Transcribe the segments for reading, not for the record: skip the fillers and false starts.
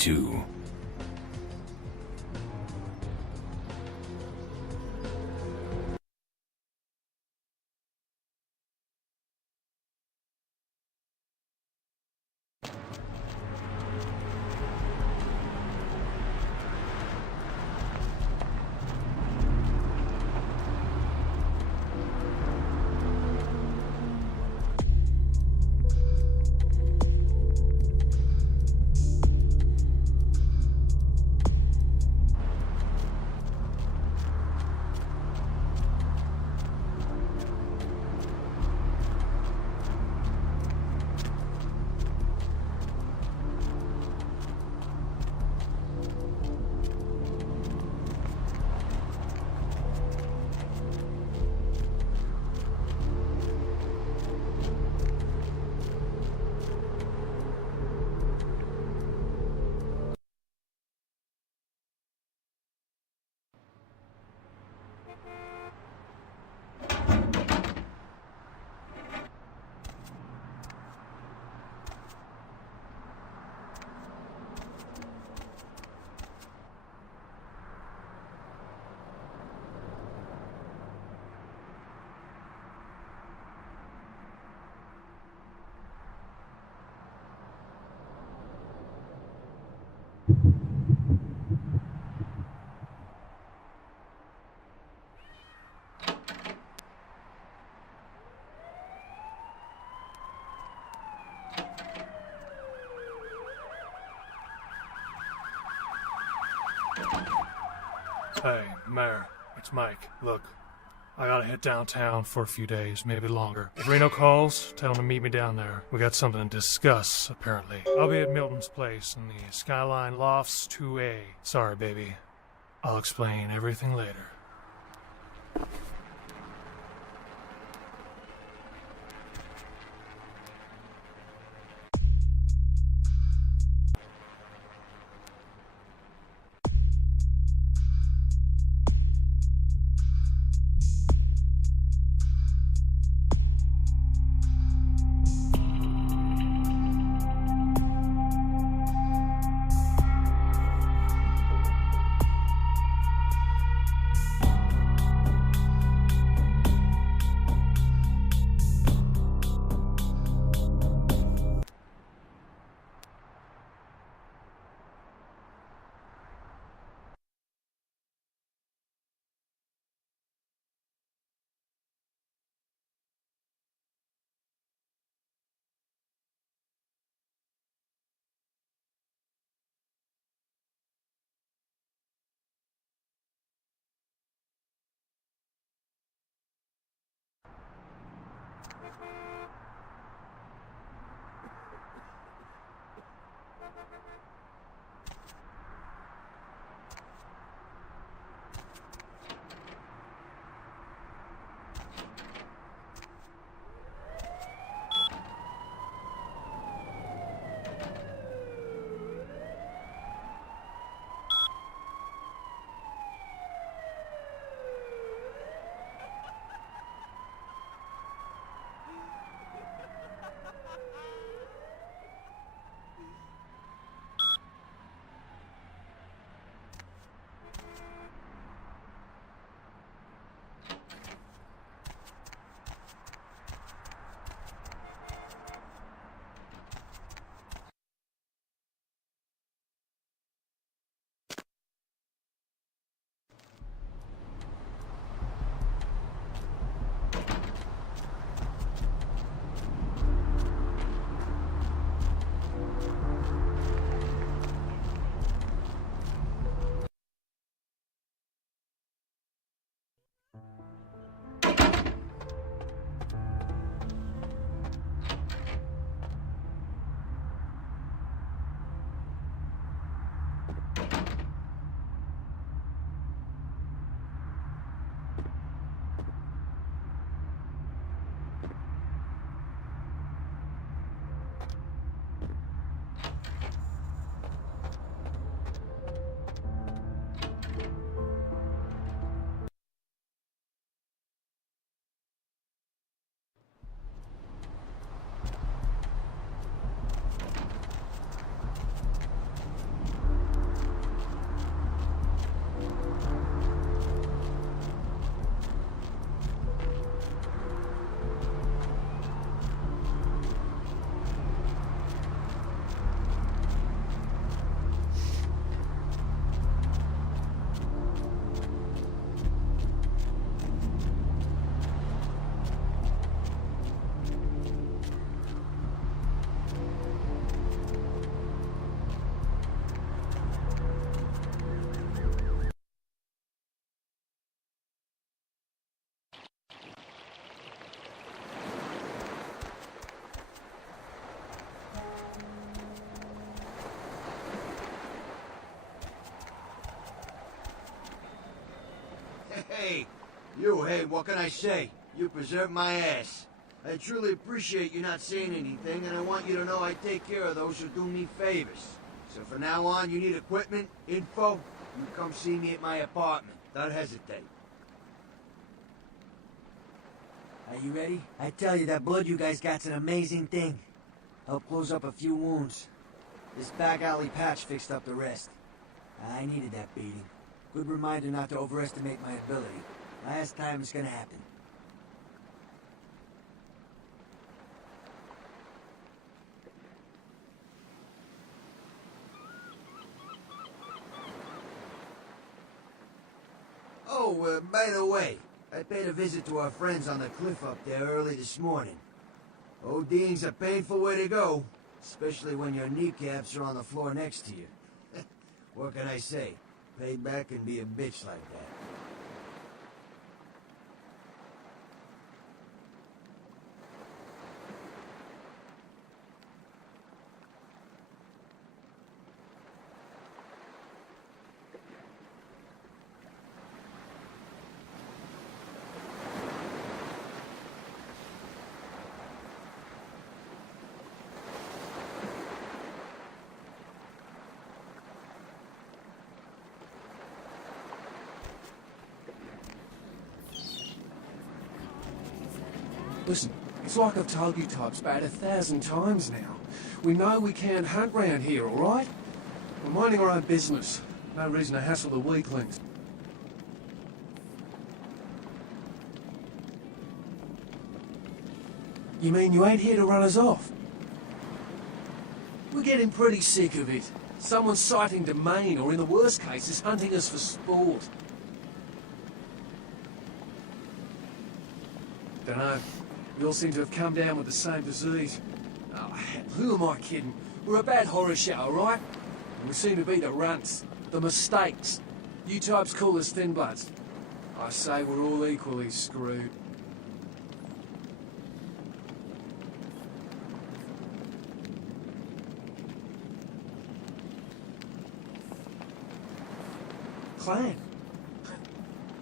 too. Hey, Mayor, it's Mike. Look, I gotta hit downtown for a few days, maybe longer. If Reno calls, tell him to meet me down there. We got something to discuss, apparently. I'll be at Milton's place in the Skyline Lofts 2A. Sorry, baby. I'll explain everything later. Hey, hey, what can I say? You preserved my ass. I truly appreciate you not saying anything, and I want you to know I take care of those who do me favors. So from now on, you need equipment, info, you come see me at my apartment. Don't hesitate. Are you ready? I tell you, that blood you guys got's an amazing thing. Helped close up a few wounds. This back alley patch fixed up the rest. I needed that beating. Good reminder not to overestimate my ability. Last time it's gonna happen. Oh, by the way, I paid a visit to our friends on the cliff up there early this morning. ODing's a painful way to go, especially when your kneecaps are on the floor next to you. What can I say? Payback can be a bitch like that. Listen, it's like I've told you types about 1,000 times now. We know we can't hunt round here, alright? We're minding our own business. No reason to hassle the weaklings. You mean you ain't here to run us off? We're getting pretty sick of it. Someone's sighting domain, or in the worst cases, hunting us for sport. Dunno. We all seem to have come down with the same disease. Oh, who am I kidding? We're a bad horror show, alright? And we seem to be the runts, the mistakes. You types call us thin bloods. I say we're all equally screwed. Clan?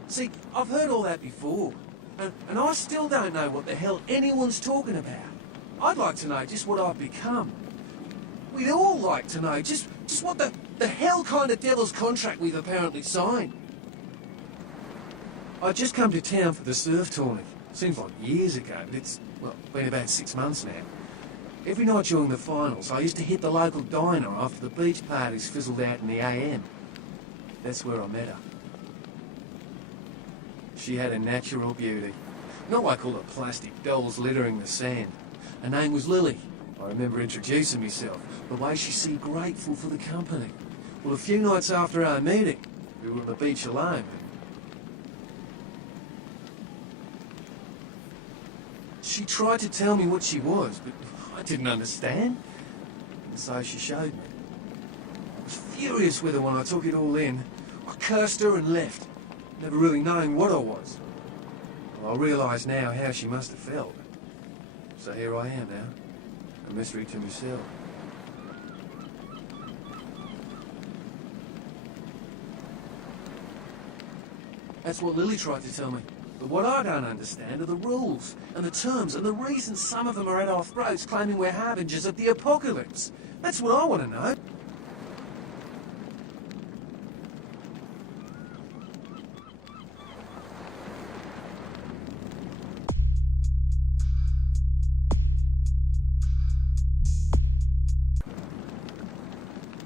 See, I've heard all that before. And I still don't know what the hell anyone's talking about. I'd like to know just what I've become. We'd all like to know just what the hell kind of devil's contract we've apparently signed. I just come to town for the surf tournament. Seems like years ago, but it's, well, been about 6 months now. Every night during the finals, I used to hit the local diner after the beach parties fizzled out in the AM. That's where I met her. She had a natural beauty. Not like all the plastic dolls littering the sand. Her name was Lily. I remember introducing myself, the way she seemed grateful for the company. Well, a few nights after our meeting, we were on the beach alone. She tried to tell me what she was, but I didn't understand. And so she showed me. I was furious with her when I took it all in. I cursed her and left, never really knowing what I was. Well, I realise now how she must have felt. So here I am now, a mystery to myself. That's what Lily tried to tell me. But what I don't understand are the rules, and the terms, and the reasons some of them are at our throats claiming we're harbingers of the apocalypse. That's what I want to know.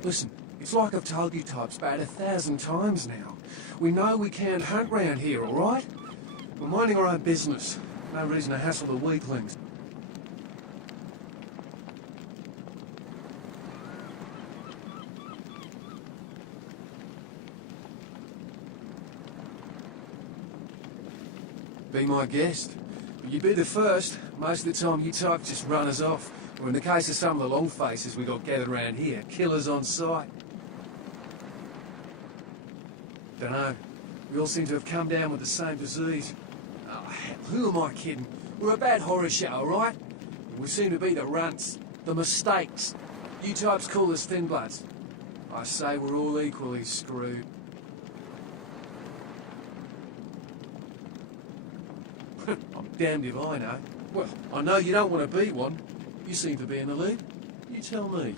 Listen, it's like I've told you types about 1,000 times now. We know we can't hunt round here, alright? We're minding our own business. No reason to hassle the weaklings. Be my guest. But you'd be the first. Most of the time you types just run us off. Or in the case of some of the long faces we got gathered around here, killers on sight. Dunno. We all seem to have come down with the same disease. Oh, who am I kidding? We're a bad horror show, alright? We seem to be the runts, the mistakes. You types call us thin bloods. I say we're all equally screwed. I'm damned if I know. Well, I know you don't want to be one. You seem to be in the lead. You tell me.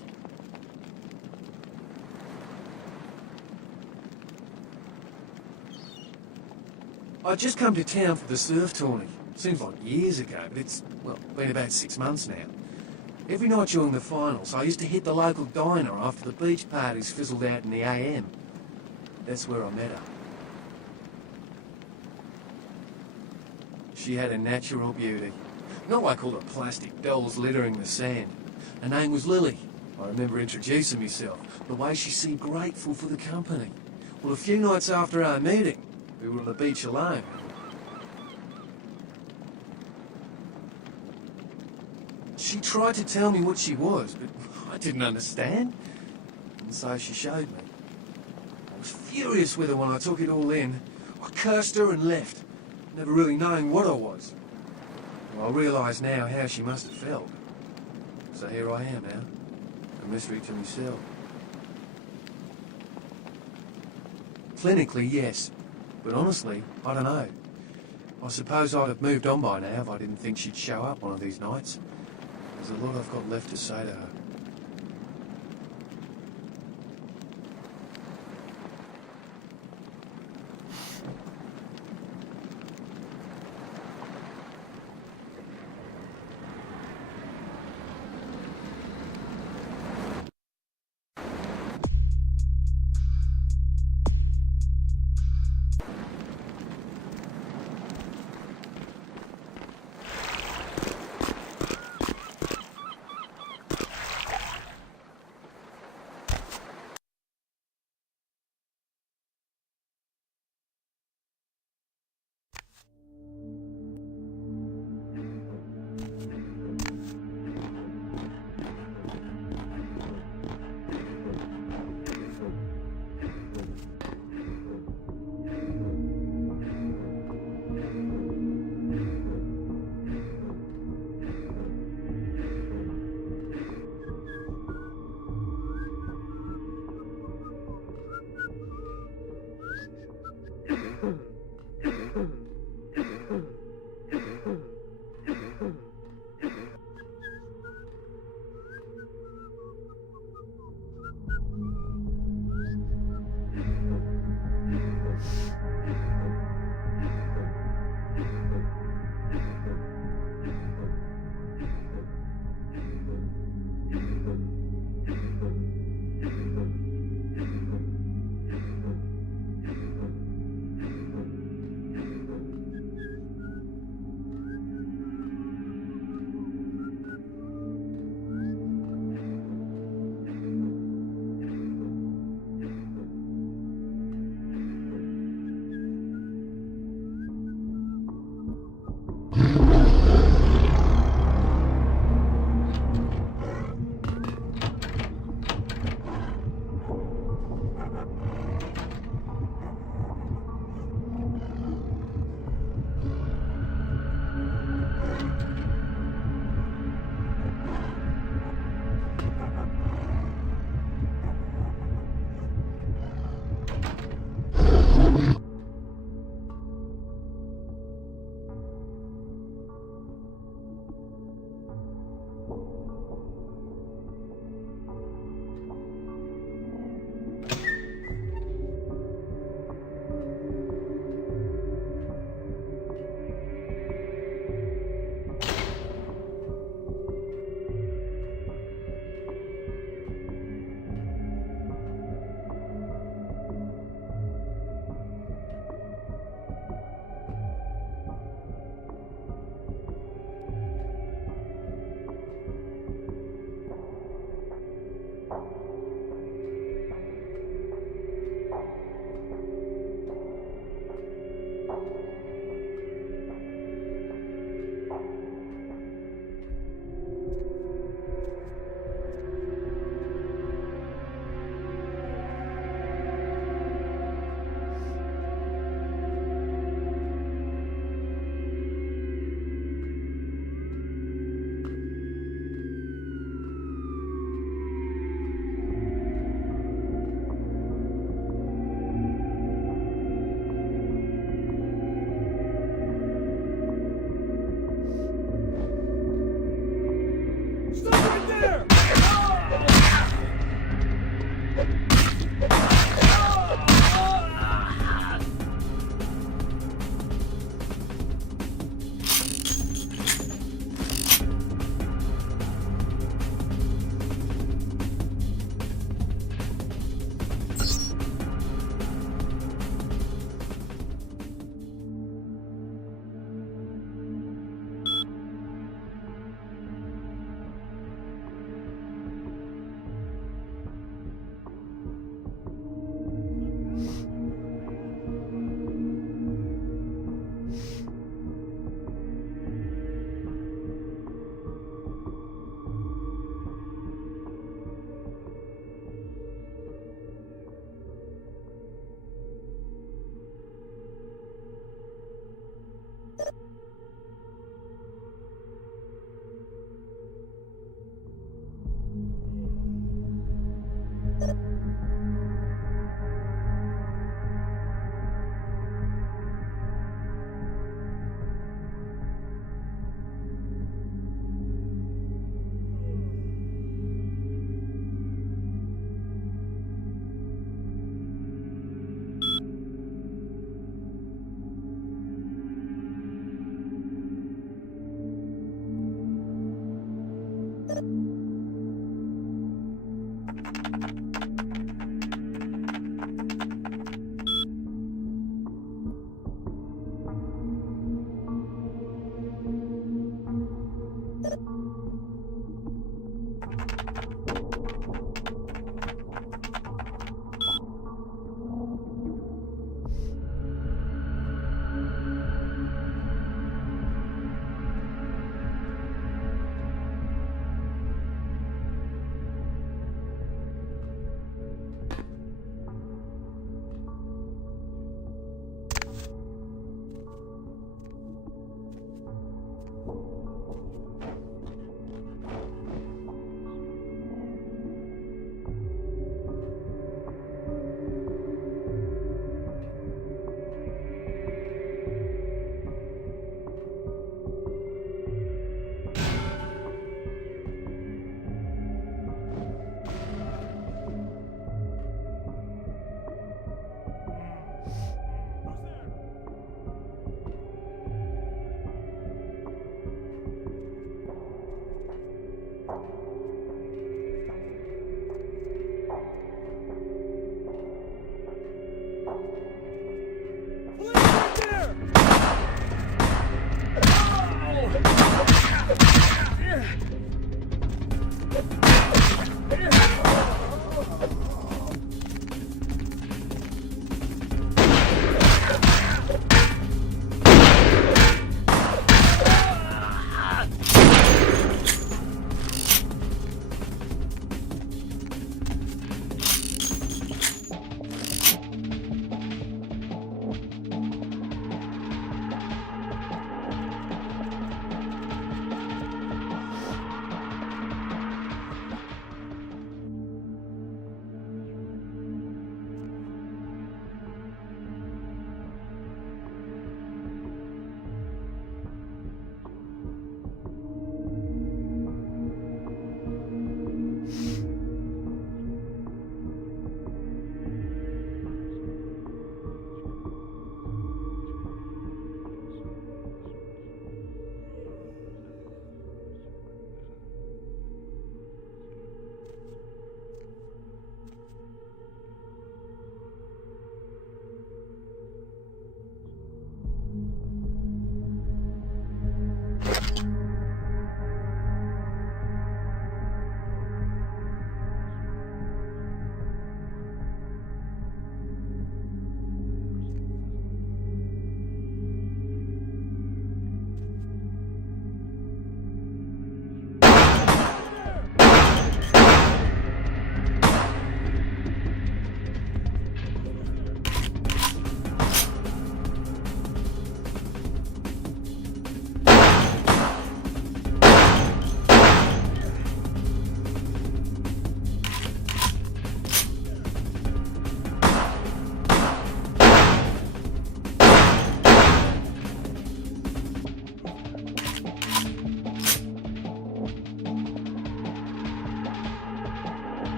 I just come to town for the surf tourney. Seems like years ago, but it's, well, been about 6 months now. Every night during the finals, I used to hit the local diner after the beach parties fizzled out in the AM. That's where I met her. She had a natural beauty. Not like all the plastic dolls littering the sand. Her name was Lily. I remember introducing myself. The way she seemed grateful for the company. Well, a few nights after our meeting, we were on the beach alone. She tried to tell me what she was, but I didn't understand. And so she showed me. I was furious with her when I took it all in. I cursed her and left, never really knowing what I was. Well, I realise now how she must have felt. So here I am now, a mystery to myself. Clinically, yes. But honestly, I don't know. I suppose I'd have moved on by now if I didn't think she'd show up one of these nights. There's a lot I've got left to say to her.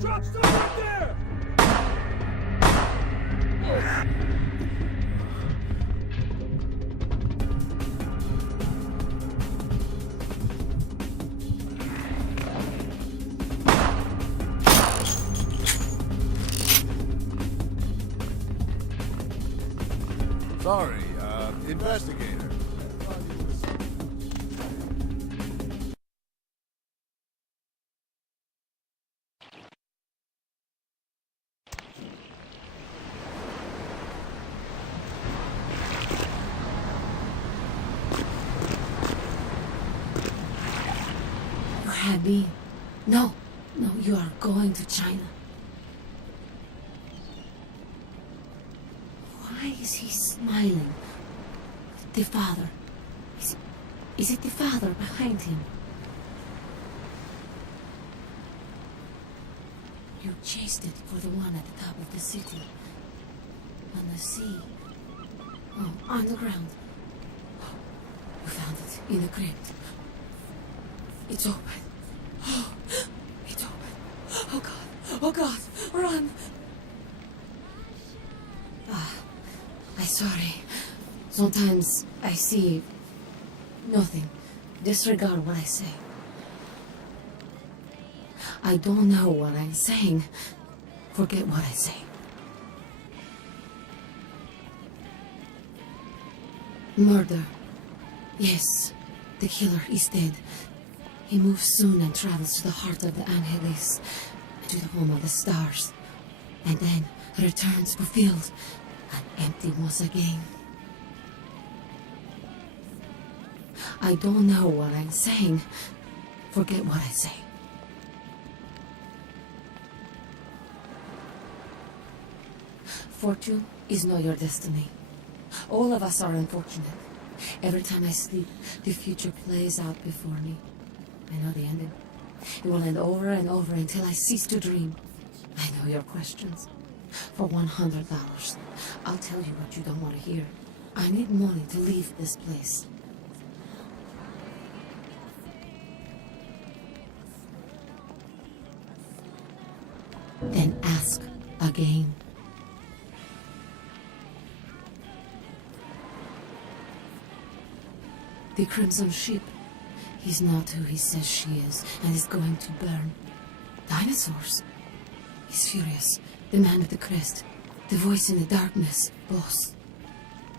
Truck's still right there! Sorry, investigator. You had me. No, you are going to China. Why is he smiling? The father. Is it the father behind him? You chased it for the one at the top of the city. On the sea. Oh, on the ground. You found it in the crypt. It's open. Oh, it's open. Oh God. Oh God. Run. I'm sorry. Sometimes I see nothing. Disregard what I say. I don't know what I'm saying. Forget what I say. Murder. Yes, the killer is dead. He moves soon and travels to the heart of the Angeles, to the home of the stars, and then returns fulfilled and empty once again. I don't know what I'm saying. Forget what I say. Fortune is not your destiny. All of us are unfortunate. Every time I sleep, the future plays out before me. I know the ending. It will end over and over until I cease to dream. I know your questions. For $100, I'll tell you what you don't want to hear. I need money to leave this place. Then ask again. The Crimson Ship is not who he says she is, and is going to burn. Dinosaurs. He's furious. The man with the crest. The voice in the darkness. Boss.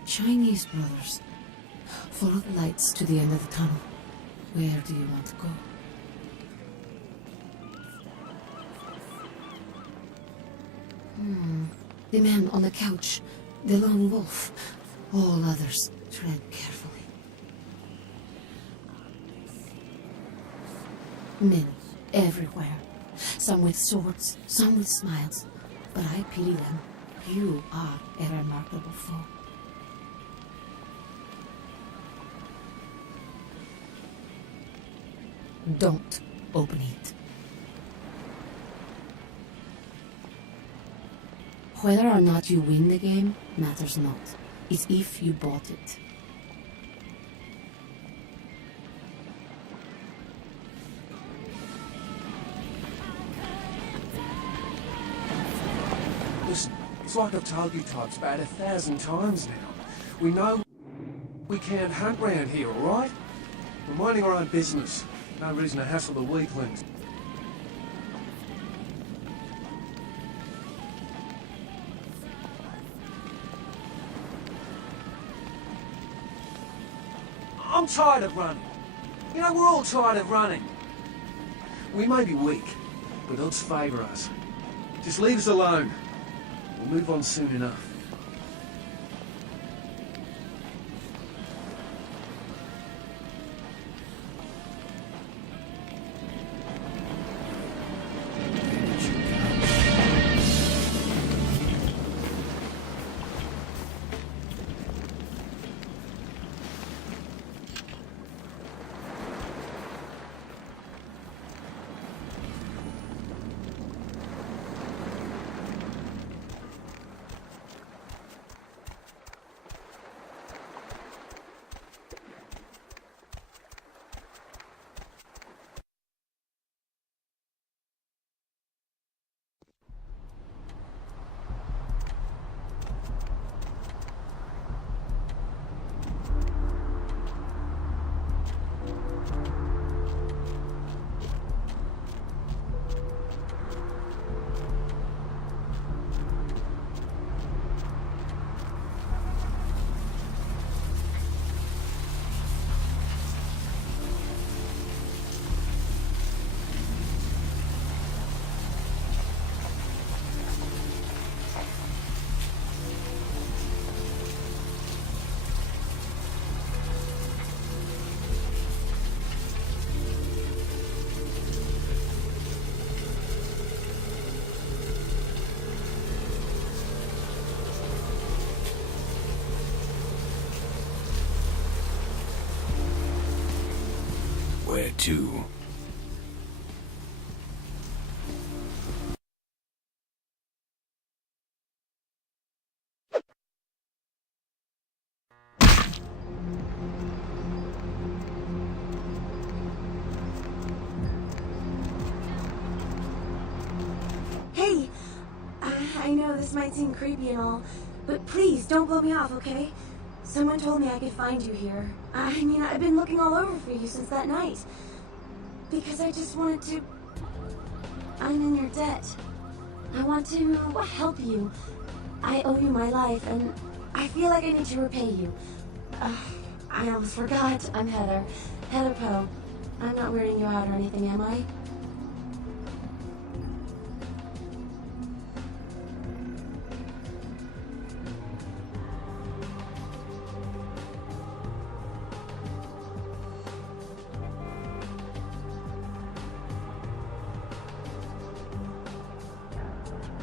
Chinese brothers. Follow the lights to the end of the tunnel. Where do you want to go? The man on the couch. The lone wolf. All others tread carefully. Men, everywhere. Some with swords, some with smiles. But I pity them. You are a remarkable foe. Don't open it. Whether or not you win the game matters not. It's if you bought it. Listen, it's like I've told you types about 1,000 times now. We know we can't hunt round here, alright? We're minding our own business. No reason to hassle the weaklings. I'm tired of running. You know, we're all tired of running. We may be weak, but odds favour us. Just leave us alone. We'll move on soon enough. Where to? Hey, I know this might seem creepy and all, but please don't blow me off, okay? Someone told me I could find you here. I mean, I've been looking all over for you since that night. Because I just wanted to... I'm in your debt. I want to help you. I owe you my life, and I feel like I need to repay you. I almost forgot. I'm Heather. Heather Poe. I'm not weirding you out or anything, am I?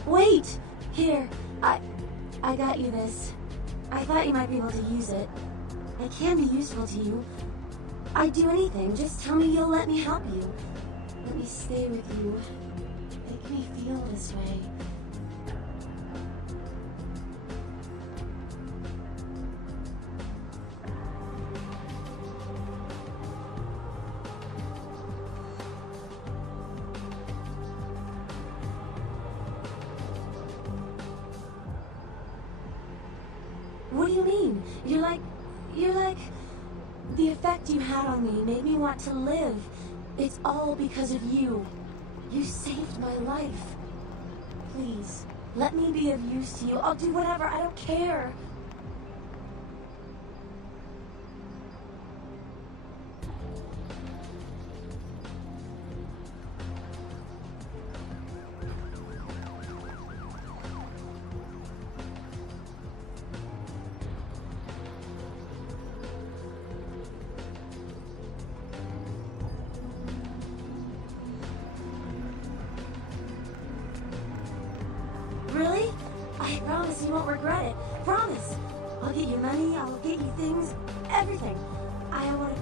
Wait! Here, I got you this. I thought you might be able to use it. It can be useful to you. I'd do anything. Just tell me you'll let me help you. Let me stay with you. Make me feel this way. What do you mean? You're like... The effect you had on me made me want to live. It's all because of you. You saved my life. Please, let me be of use to you. I'll do whatever, I don't care. Really? I promise you won't regret it. Promise. I'll get you money, I'll get you things, everything. I want to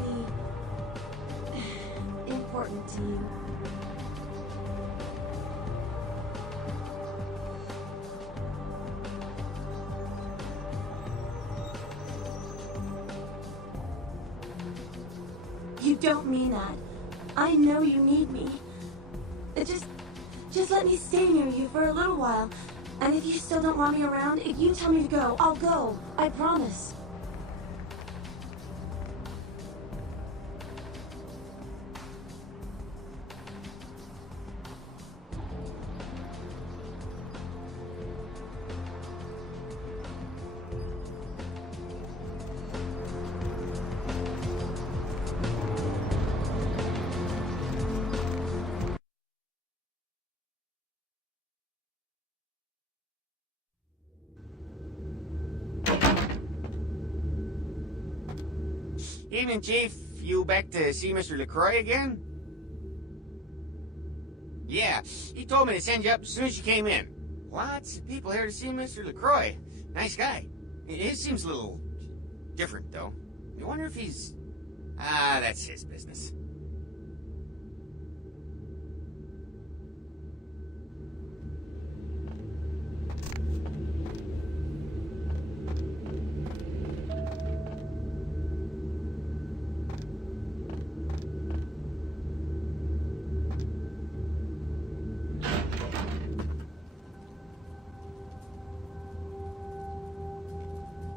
be important to you. You don't mean that. I know you need me. Just let me stay near you for a little while. And if you still don't want me around, if you tell me to go, I'll go. I promise. Evening, Chief. You back to see Mr. LaCroix again? Yeah, he told me to send you up as soon as you came in. Lots of people here to see Mr. LaCroix. Nice guy. His seems a little different, though. I wonder if he's... that's his business.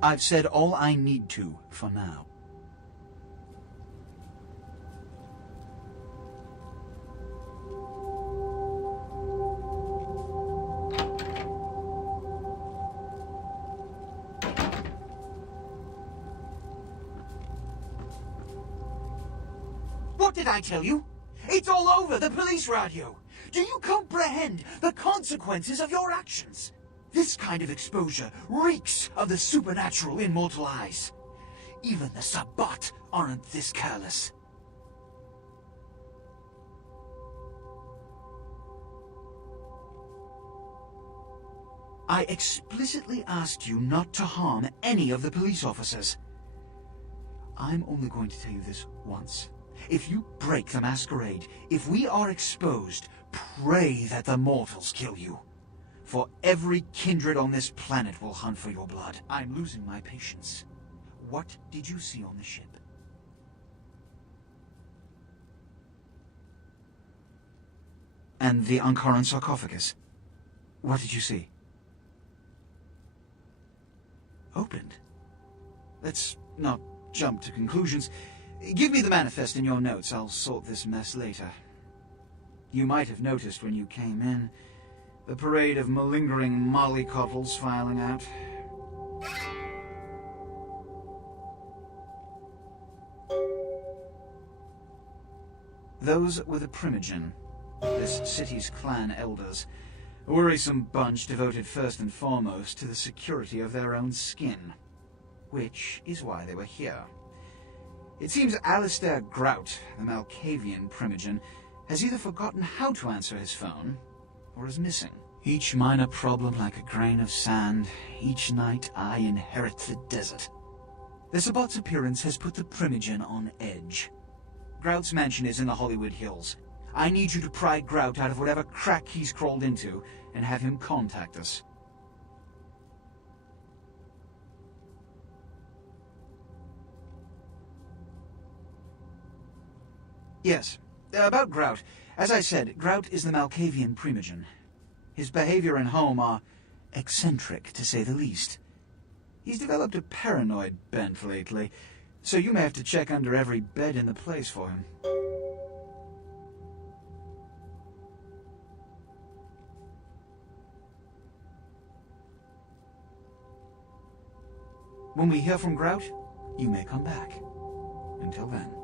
I've said all I need to for now. What did I tell you? It's all over the police radio. Do you comprehend the consequences of your actions? This kind of exposure reeks of the supernatural in mortal eyes. Even the Sabbat aren't this careless. I explicitly asked you not to harm any of the police officers. I'm only going to tell you this once. If you break the masquerade, if we are exposed, pray that the mortals kill you. For every kindred on this planet will hunt for your blood. I'm losing my patience. What did you see on the ship? And the Ankaran sarcophagus? What did you see? Opened. Let's not jump to conclusions. Give me the manifest in your notes. I'll sort this mess later. You might have noticed when you came in the parade of malingering mollycoddles filing out. Those were the Primogen, this city's clan elders. A worrisome bunch devoted first and foremost to the security of their own skin. Which is why they were here. It seems Alistair Grout, the Malkavian Primogen, has either forgotten how to answer his phone, or is missing. Each minor problem like a grain of sand. Each night I inherit the desert. The Sabbat's appearance has put the Primogen on edge. Grout's mansion is in the Hollywood Hills. I need you to pry Grout out of whatever crack he's crawled into, and have him contact us. Yes, about Grout. As I said, Grout is the Malkavian Primogen. His behavior and home are eccentric, to say the least. He's developed a paranoid bent lately, so you may have to check under every bed in the place for him. When we hear from Grout, you may come back. Until then.